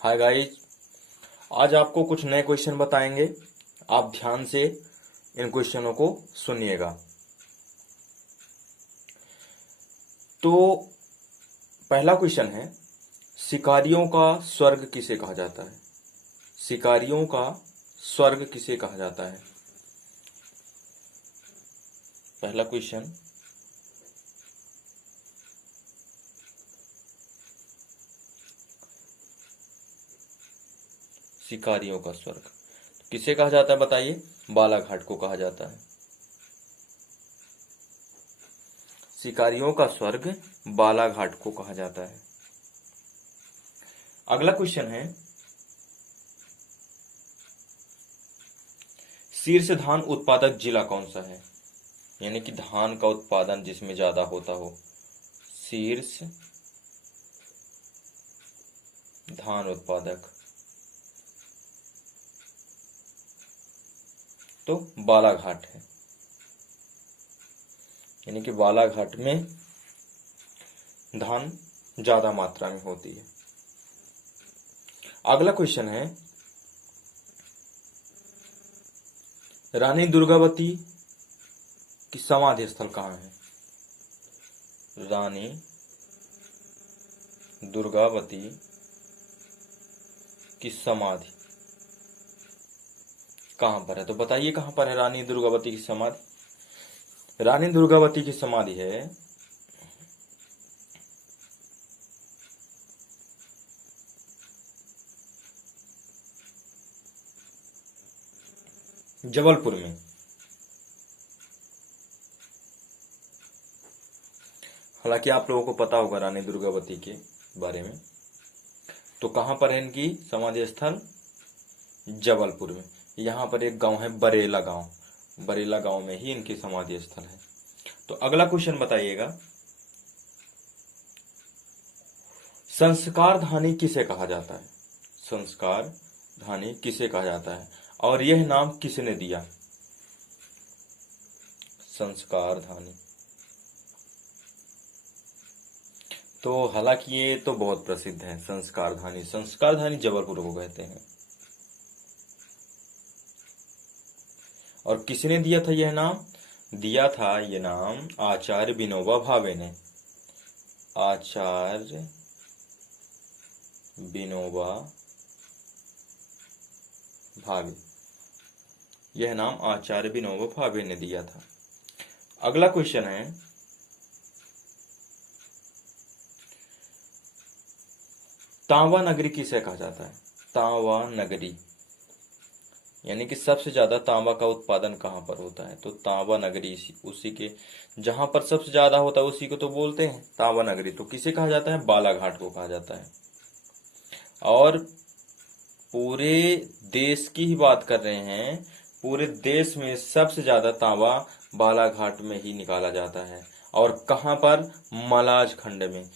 Hi guys, आज आपको कुछ नए क्वेश्चन बताएंगे। आप ध्यान से इन क्वेश्चनों को सुनिएगा। तो पहला क्वेश्चन है, शिकारियों का स्वर्ग किसे कहा जाता है? शिकारियों का स्वर्ग किसे कहा जाता है? पहला क्वेश्चन, शिकारियों का स्वर्ग किसे कहा जाता है? बताइए। बालाघाट को कहा जाता है। शिकारियों का स्वर्ग बालाघाट को कहा जाता है। अगला क्वेश्चन है, शीर्ष धान उत्पादक जिला कौन सा है? यानी कि धान का उत्पादन जिसमें ज्यादा होता हो। शीर्ष धान उत्पादक, तो बालाघाट है। यानी कि बालाघाट में धान ज्यादा मात्रा में होती है। अगला क्वेश्चन है, रानी दुर्गावती की समाधि स्थल कहाँ है? रानी दुर्गावती की समाधि कहां पर है? तो बताइए कहां पर है रानी दुर्गावती की समाधि? रानी दुर्गावती की समाधि है जबलपुर में। हालांकि आप लोगों को पता होगा रानी दुर्गावती के बारे में। तो कहां पर है इनकी समाधि स्थल? जबलपुर में। यहां पर एक गांव है बरेला गांव, बरेला गांव में ही इनकी समाधि स्थल है। तो अगला क्वेश्चन बताइएगा, संस्कार धानी किसे कहा जाता है? संस्कार धानी किसे कहा जाता है और यह नाम किसने दिया? संस्कार धानी, तो हालांकि ये तो बहुत प्रसिद्ध है। संस्कार धानी, संस्कार धानी जबलपुर को कहते हैं। और किसने दिया था यह नाम? दिया था यह नाम आचार्य विनोबा भावे ने। आचार्य विनोबा भावे, यह नाम आचार्य विनोबा भावे ने दिया था। अगला क्वेश्चन है, तांबा नगरी किसे कहा जाता है? तांबा नगरी, यानी कि सबसे ज्यादा तांबा का उत्पादन कहां पर होता है? तो तांबा नगरी उसी के, जहां पर सबसे ज्यादा होता है उसी को तो बोलते हैं तांबा नगरी। तो किसे कहा जाता है? बालाघाट को कहा जाता है। और पूरे देश की ही बात कर रहे हैं, पूरे देश में सबसे ज्यादा तांबा बालाघाट में ही निकाला जाता है। और कहां पर? मलाज खंड में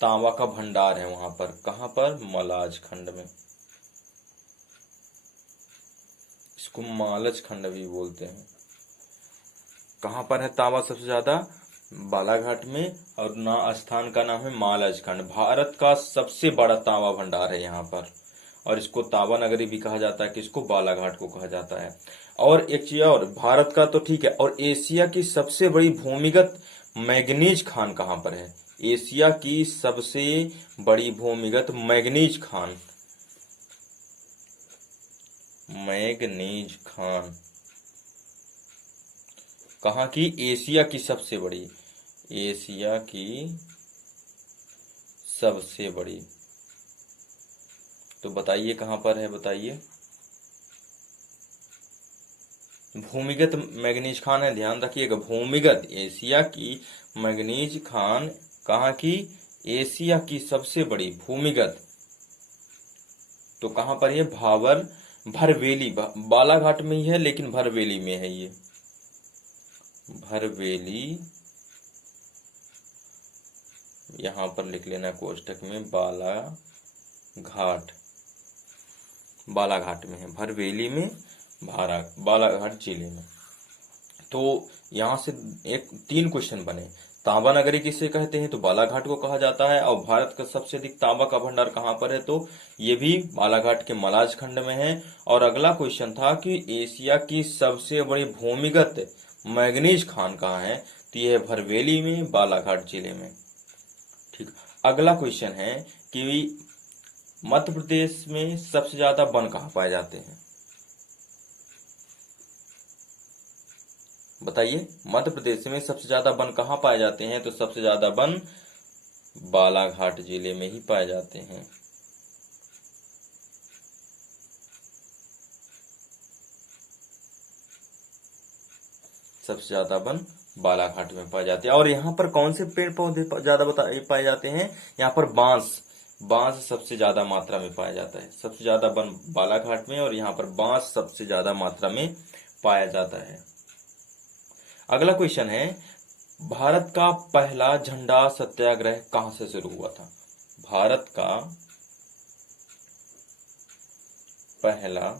तांबा का भंडार है वहां पर। कहां पर? मलाज खंड में। इसको मालज खंड भी बोलते हैं। कहां पर है तांबा सबसे ज्यादा? बालाघाट में। और ना स्थान का नाम है मालज खंड। भारत का सबसे बड़ा तांबा भंडार है यहाँ पर। और इसको तांबा नगरी भी कहा जाता है, कि इसको बालाघाट को कहा जाता है। और एक चीज और, भारत का तो ठीक है, और एशिया की सबसे बड़ी भूमिगत मैग्नीज खान कहां पर है? एशिया की सबसे बड़ी भूमिगत मैग्नीज खान, मैग्नीज खान कहां की? एशिया की सबसे बड़ी, एशिया की सबसे बड़ी। तो बताइए कहां पर है? बताइए। भूमिगत मैग्नीज खान है, ध्यान रखिएगा। भूमिगत, एशिया की मैग्नीज खान कहां की? एशिया की सबसे बड़ी भूमिगत। तो कहां पर है? भावर भरवेली, बालाघाट में ही है लेकिन भरवेली में है ये। भरवेली, यहां पर लिख लेना कोष्टक में, बालाघाट, बालाघाट में है, भरवेली में, बालाघाट जिले में। तो यहां से एक 3 क्वेश्चन बने। तांबा नगरी किसे कहते हैं, तो बालाघाट को कहा जाता है। और भारत का सबसे अधिक तांबा का भंडार कहाँ पर है, तो ये भी बालाघाट के मलाज खंड में है। और अगला क्वेश्चन था कि एशिया की सबसे बड़ी भूमिगत मैग्नीज खान कहाँ है, तो यह है भरवेली में, बालाघाट जिले में। ठीक। अगला क्वेश्चन है कि मध्य प्रदेश में सबसे ज्यादा वन कहाँ पाए जाते हैं, बताइए। मध्य प्रदेश में सबसे ज्यादा वन कहाँ पाए जाते हैं, तो सबसे ज्यादा वन बालाघाट जिले में ही पाए जाते हैं। सबसे ज्यादा वन बालाघाट में पाए जाते हैं। और यहाँ पर कौन से पेड़ पौधे ज्यादा पाए जाते हैं, यहाँ पर बांस, बांस सबसे ज्यादा मात्रा में पाया जाता है। सबसे ज्यादा वन बालाघाट में, और यहाँ पर बांस सबसे ज्यादा मात्रा में पाया जाता है। अगला क्वेश्चन है, भारत का पहला झंडा सत्याग्रह कहां से शुरू हुआ था। भारत का पहला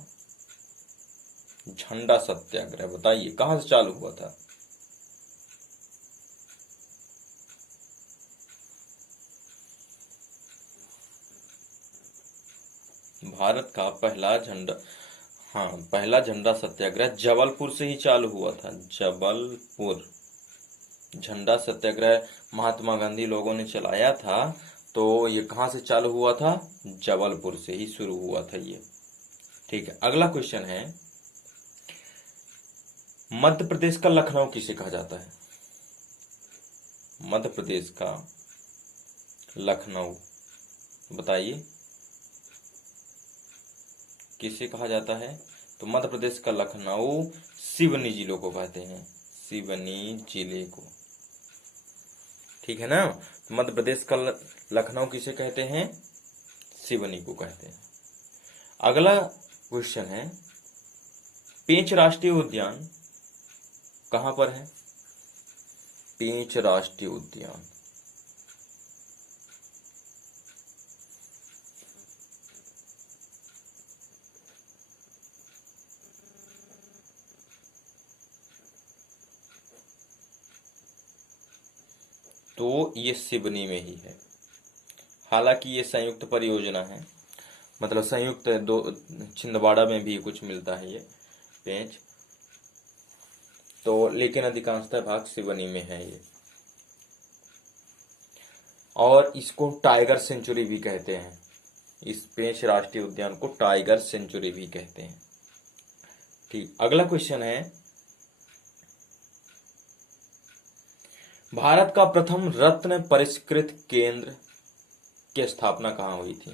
झंडा सत्याग्रह बताइए कहां से चालू हुआ था। भारत का पहला झंडा, हाँ, पहला झंडा सत्याग्रह जबलपुर से ही चालू हुआ था। जबलपुर झंडा सत्याग्रह महात्मा गांधी लोगों ने चलाया था, तो ये कहां से चालू हुआ था, जबलपुर से ही शुरू हुआ था ये। ठीक है। अगला क्वेश्चन है, मध्य प्रदेश का लखनऊ किसे कहा जाता है। मध्य प्रदेश का लखनऊ बताइए किसे कहा जाता है, तो मध्य प्रदेश का लखनऊ सिवनी जिलों को कहते हैं, सिवनी जिले को। ठीक है ना। तो मध्य प्रदेश का लखनऊ किसे कहते हैं, सिवनी को कहते हैं। अगला क्वेश्चन है, पेंच राष्ट्रीय उद्यान कहां पर है। पेंच राष्ट्रीय उद्यान तो ये सिवनी में ही है। हालांकि ये संयुक्त परियोजना है, मतलब संयुक्त दो, छिंदवाड़ा में भी कुछ मिलता है ये पेंच, तो लेकिन अधिकांशतः भाग सिवनी में है ये। और इसको टाइगर सेंचुरी भी कहते हैं, इस पेंच राष्ट्रीय उद्यान को टाइगर सेंचुरी भी कहते हैं। ठीक। अगला क्वेश्चन है, भारत का प्रथम रत्न परिष्कृत केंद्र की स्थापना कहां हुई थी।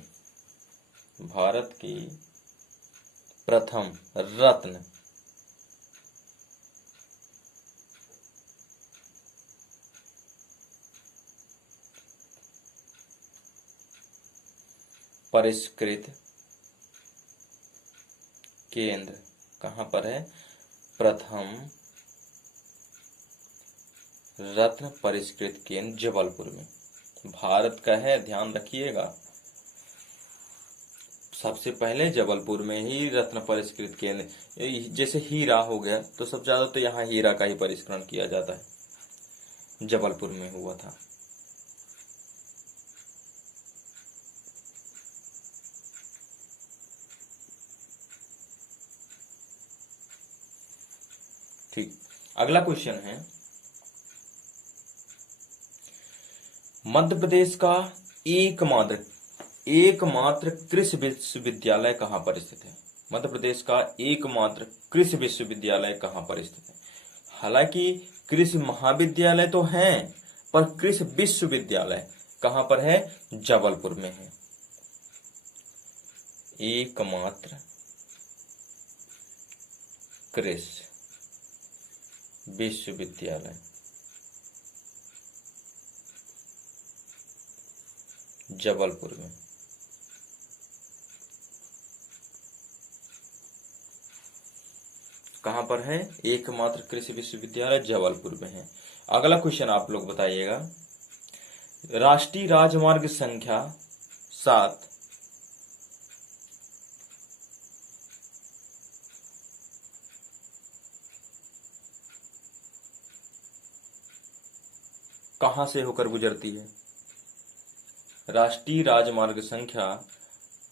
भारत की प्रथम रत्न परिष्कृत केंद्र कहां पर है, प्रथम रत्न परिष्कृत केंद्र जबलपुर में भारत का है, ध्यान रखिएगा। सबसे पहले जबलपुर में ही रत्न परिष्कृत केंद्र, जैसे हीरा हो गया तो सबसे ज्यादा तो यहाँ हीरा का ही परिष्करण किया जाता है, जबलपुर में हुआ था। ठीक। अगला क्वेश्चन है, मध्य प्रदेश का एकमात्र कृषि विश्वविद्यालय कहां पर स्थित है। मध्य प्रदेश का एकमात्र कृषि विश्वविद्यालय कहां पर स्थित है। हालांकि कृषि महाविद्यालय तो हैं, पर कृषि विश्वविद्यालय कहां पर है, जबलपुर में है। एकमात्र कृषि विश्वविद्यालय जबलपुर में। कहां पर है, एकमात्र कृषि विश्वविद्यालय जबलपुर में है। अगला क्वेश्चन आप लोग बताइएगा, राष्ट्रीय राजमार्ग संख्या 7 कहाँ से होकर गुजरती है? राष्ट्रीय राजमार्ग संख्या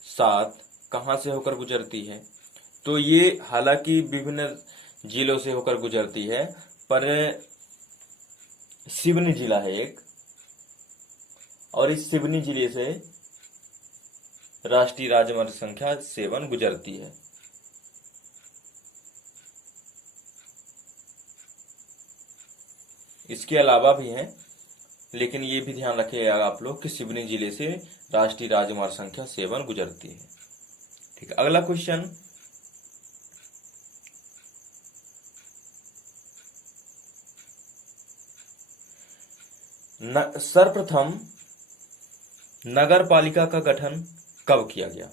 7 कहाँ से होकर गुजरती है? तो ये हालांकि विभिन्न जिलों से होकर गुजरती है, पर सिवनी जिला है एक, और इस सिवनी जिले से राष्ट्रीय राजमार्ग संख्या 7 गुजरती है। इसके अलावा भी हैं, लेकिन ये भी ध्यान रखिएगा आप लोग कि सिवनी जिले से राष्ट्रीय राजमार्ग संख्या 7 गुजरती है। ठीक है, अगला क्वेश्चन, सर्वप्रथम नगर पालिका का गठन कब किया गया?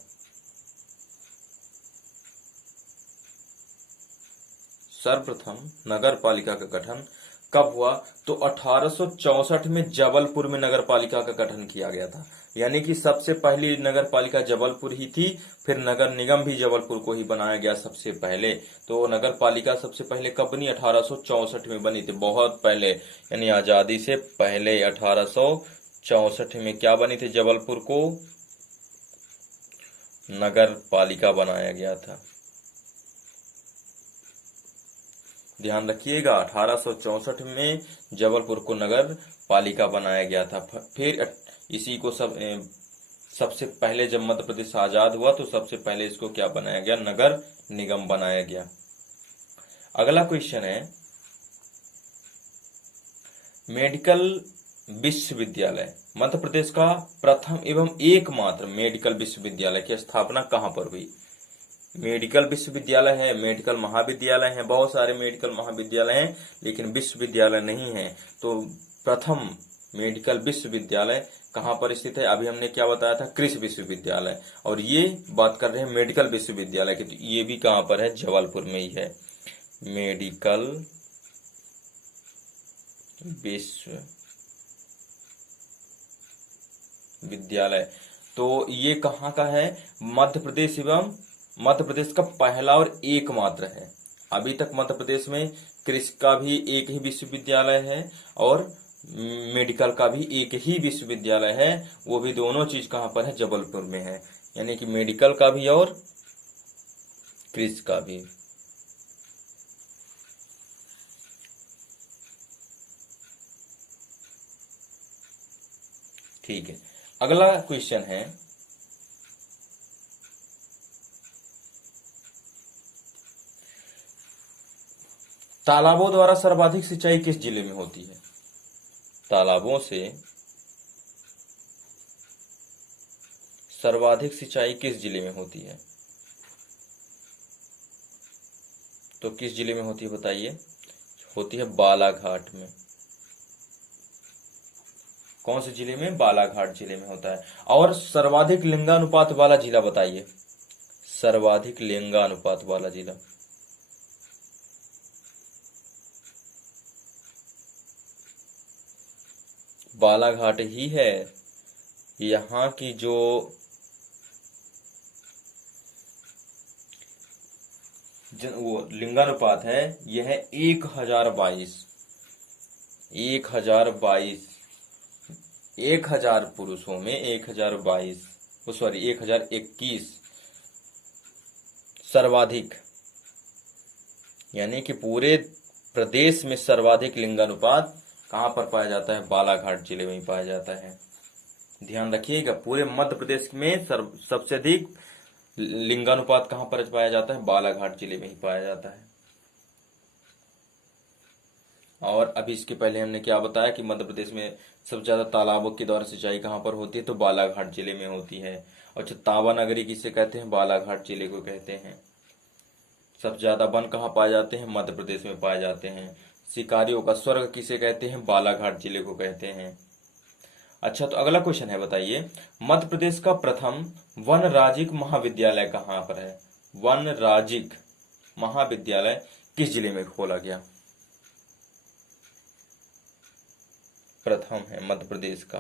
सर्वप्रथम नगर पालिका का गठन कब हुआ? तो 1864 में जबलपुर में नगर पालिका का गठन किया गया था। यानी कि सबसे पहली नगर पालिका जबलपुर ही थी, फिर नगर निगम भी जबलपुर को ही बनाया गया सबसे पहले। तो नगर पालिका सबसे पहले कब बनी? 1864 में बनी थी, बहुत पहले, यानी आजादी से पहले 1864 में क्या बनी थी? जबलपुर को नगर पालिका बनाया गया था। ध्यान रखिएगा, 1864 में जबलपुर को नगर पालिका बनाया गया था। फिर इसी को सबसे पहले जब मध्य प्रदेश आजाद हुआ तो सबसे पहले इसको क्या बनाया गया? नगर निगम बनाया गया। अगला क्वेश्चन है, मेडिकल विश्वविद्यालय, मध्य प्रदेश का प्रथम एवं एकमात्र मेडिकल विश्वविद्यालय की स्थापना कहां पर हुई? मेडिकल विश्वविद्यालय है, मेडिकल महाविद्यालय है, बहुत सारे मेडिकल महाविद्यालय हैं, लेकिन विश्वविद्यालय नहीं है। तो प्रथम मेडिकल विश्वविद्यालय कहां पर स्थित है? अभी हमने क्या बताया था? कृषि विश्वविद्यालय। और ये बात कर रहे हैं मेडिकल विश्वविद्यालय की, तो ये भी कहां पर है? जबलपुर में ही है, मेडिकल विश्वविद्यालय। तो ये कहाँ का है? मध्य प्रदेश एवं मध्य प्रदेश का पहला और एकमात्र है। अभी तक मध्य प्रदेश में कृषि का भी एक ही विश्वविद्यालय है और मेडिकल का भी एक ही विश्वविद्यालय है। वो भी दोनों चीज कहां पर है? जबलपुर में है, यानी कि मेडिकल का भी और कृषि का भी। ठीक है, अगला क्वेश्चन है, तालाबों द्वारा सर्वाधिक सिंचाई किस जिले में होती है? तालाबों से सर्वाधिक सिंचाई किस जिले में होती है? तो किस जिले में होती है बताइए? होती है बालाघाट में। कौन से जिले में? बालाघाट जिले में होता है। और सर्वाधिक लिंगानुपात वाला जिला बताइए, सर्वाधिक लिंगानुपात वाला जिला? बालाघाट ही है। यहाँ की जो वो लिंगानुपात है यह है 1022। 1022, 1000 पुरुषों में 1022, सॉरी 1021 सर्वाधिक, यानी कि पूरे प्रदेश में सर्वाधिक लिंगानुपात कहां पर पाया जाता है? बालाघाट जिले में ही पाया जाता है। ध्यान रखिएगा, पूरे मध्य प्रदेश में सबसे अधिक लिंगानुपात कहां पर पाया जाता है? बालाघाट जिले में ही पाया जाता है। और अभी इसके पहले हमने क्या बताया कि मध्य प्रदेश में सबसे ज्यादा तालाबों के द्वारा सिंचाई कहां पर होती है? तो बालाघाट जिले में होती है। और जो तांबा नगरी किसे कहते हैं? बालाघाट जिले को कहते हैं। सबसे ज्यादा वन कहाँ पाए जाते हैं? मध्य प्रदेश में पाए जाते हैं। शिकारियों का स्वर्ग किसे कहते हैं? बालाघाट जिले को कहते हैं। अच्छा, तो अगला क्वेश्चन है, बताइए मध्य प्रदेश का प्रथम वन राजिक महाविद्यालय कहाँ पर है? वन राजिक महाविद्यालय किस जिले में खोला गया? प्रथम है मध्य प्रदेश का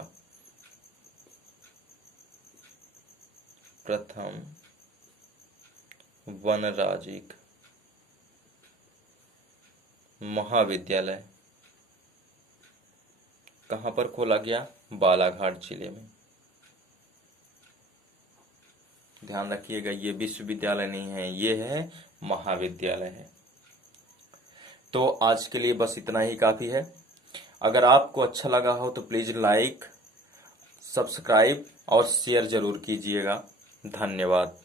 प्रथम वन राजिक महाविद्यालय कहाँ पर खोला गया? बालाघाट जिले में। ध्यान रखिएगा, ये विश्वविद्यालय नहीं है, ये है महाविद्यालय है। तो आज के लिए बस इतना ही काफ़ी है। अगर आपको अच्छा लगा हो तो प्लीज़ लाइक, सब्सक्राइब और शेयर जरूर कीजिएगा। धन्यवाद।